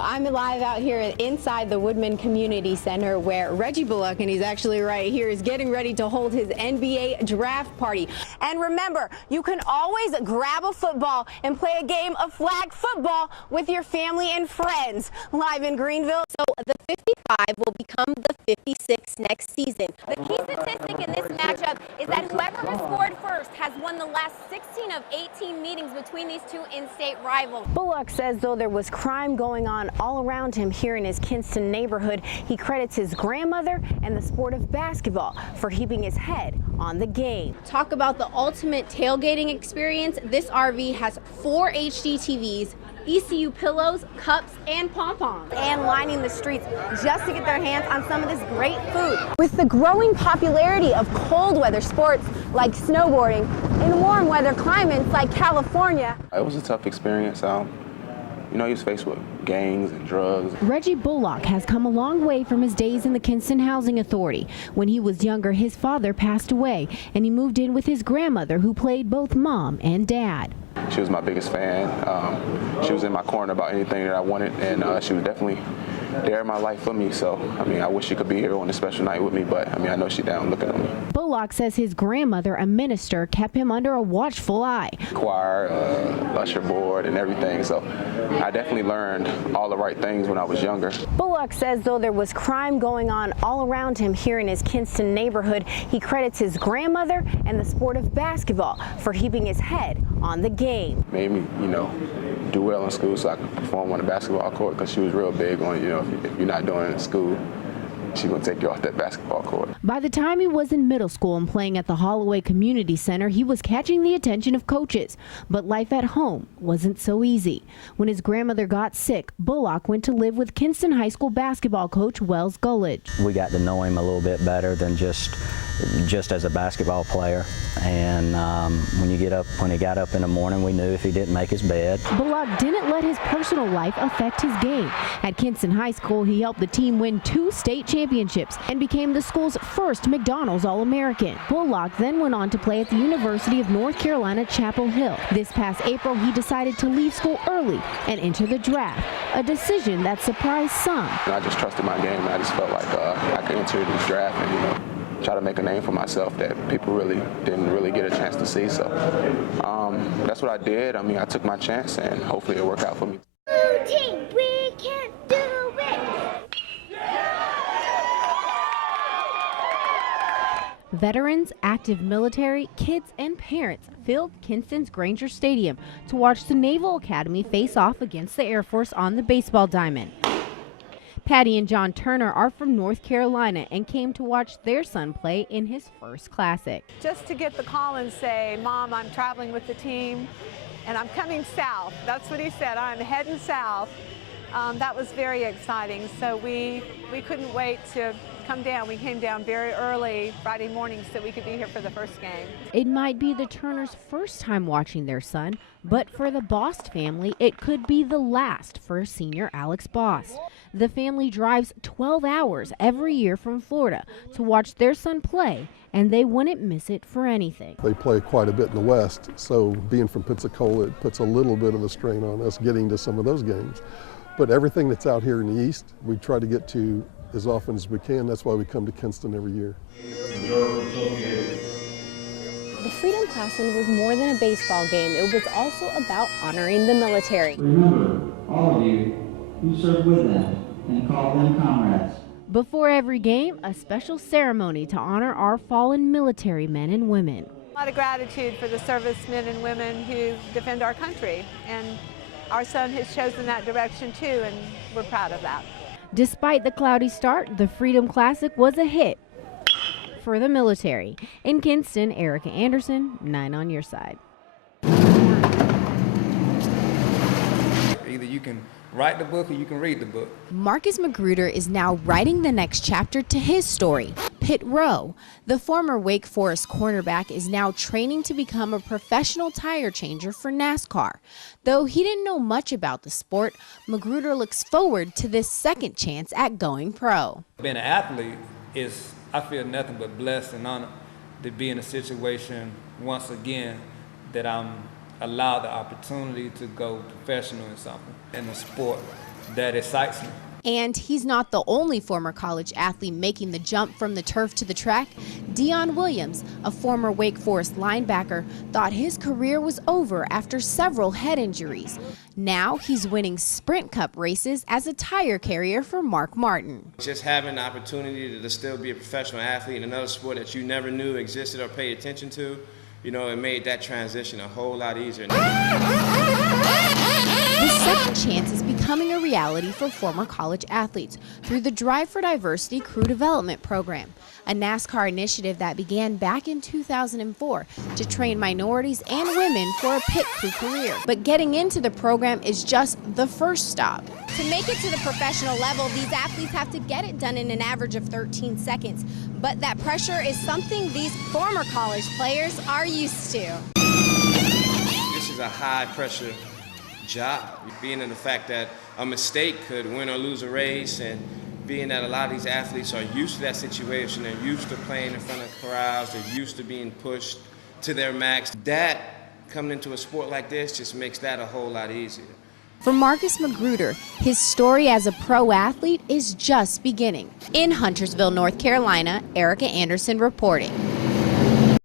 I'm live out here inside the Woodman Community Center where Reggie Bullock, and he's actually right here, is getting ready to hold his NBA draft party. And remember, you can always grab a football and play a game of flag football with your family and friends. Live in Greenville. So the 55 will become the 56 next season. The key statistic in this matchup is that whoever has scored first has won the last 16 of 18 meetings between these two in-state rivals. Bullock says though there was crime going on all around him here in his Kinston neighborhood, he credits his grandmother and the sport of basketball for keeping his head on the game. Talk about the ultimate tailgating experience. This RV has 4 HD TVs, ECU pillows, cups, and pom-poms, and lining the streets just to get their hands on some of this great food. With the growing popularity of cold weather sports like snowboarding in warm weather climates like California. It was a tough experience. You know, he was faced with gangs and drugs. Reggie Bullock has come a long way from his days in the Kinston Housing Authority. When he was younger, his father passed away, and he moved in with his grandmother, who played both mom and dad. She was my biggest fan. She was in my corner about anything that I wanted, and she was definitely there in my life for me. So, I mean, I wish she could be here on a special night with me, but, I mean, I know she's down looking at me. Bullock says his grandmother, a minister, kept him under a watchful eye. Choir, usher board, and everything. So, I definitely learned all the right things when I was younger. Bullock says though there was crime going on all around him here in his Kinston neighborhood, he credits his grandmother and the sport of basketball for keeping his head on the game. Made me, you know, do well in school so I could perform on the basketball court, because she was real big on, you know, if you're not doing it in school, she's going to take you off that basketball court. By the time he was in middle school and playing at the Holloway Community Center, he was catching the attention of coaches. But life at home wasn't so easy. When his grandmother got sick, Bullock went to live with Kinston High School basketball coach Wells Gullidge. We got to know him a little bit better than just as a basketball player. And when he got up in the morning, we knew if he didn't make his bed. Bullock didn't let his personal life affect his game. At Kinston High School, he helped the team win 2 state championships and became the school's first McDonald's All-American. Bullock then went on to play at the University of North Carolina, Chapel Hill. This past April, he decided to leave school early and enter the draft, a decision that surprised some. I just trusted my game. I just felt like I could enter this draft and, you know, try to make a name for myself that people didn't really get a chance to see. So that's what I did. I mean, I took my chance, and hopefully it'll work out for me. Team, we can do it! Veterans, active military, kids, and parents filled Kinston's Granger Stadium to watch the Naval Academy face off against the Air Force on the baseball diamond. Patty and John Turner are from North Carolina and came to watch their son play in his first classic. Just to get the call and say, Mom, I'm traveling with the team and I'm coming south. That's what he said, I'm heading south. That was very exciting. So we couldn't wait to come down. We came down very early Friday morning so we could be here for the first game. It might be the Turners' first time watching their son, but for the Bost family, it could be the last for senior Alex Bost. The family drives 12 hours every year from Florida to watch their son play, and they wouldn't miss it for anything. They play quite a bit in the West, so being from Pensacola, it puts a little bit of a strain on us getting to some of those games. But everything that's out here in the East, we try to get to as often as we can. That's why we come to Kinston every year. The Freedom Classic was more than a baseball game. It was also about honoring the military. Remember, all of you who served with them and called them comrades. Before every game, a special ceremony to honor our fallen military men and women. A lot of gratitude for the servicemen and women who defend our country. And our son has chosen that direction too, and we're proud of that. Despite the cloudy start, the Freedom Classic was a hit for the military. In Kinston, Erica Anderson, 9 on your side. Either you can write the book or you can read the book. Marcus Magruder is now writing the next chapter to his story, Pit Row. The former Wake Forest cornerback is now training to become a professional tire changer for NASCAR. Though he didn't know much about the sport, Magruder looks forward to this second chance at going pro. Being an athlete is, I feel nothing but blessed and honored to be in a situation once again that I'm allowed the opportunity to go professional in something, in a sport that excites me. And he's not the only former college athlete making the jump from the turf to the track. Dion Williams, a former Wake Forest linebacker, thought his career was over after several head injuries. Now he's winning Sprint Cup races as a tire carrier for Mark Martin. Just having the opportunity to still be a professional athlete in another sport that you never knew existed or paid attention to, you know, it made that transition a whole lot easier. The second chance is becoming a reality for former college athletes through the Drive for Diversity Crew Development Program, a NASCAR initiative that began back in 2004 to train minorities and women for a pit crew career. But getting into the program is just the first stop. To make it to the professional level, these athletes have to get it done in an average of 13 seconds. But that pressure is something these former college players are used to. This is a high-pressure job, being in the fact that a mistake could win or lose a race, and being that a lot of these athletes are used to that situation, they're used to playing in front of crowds, they're used to being pushed to their max. That, coming into a sport like this, just makes that a whole lot easier. For Marcus Magruder, his story as a pro athlete is just beginning. In Huntersville, North Carolina, Erica Anderson reporting.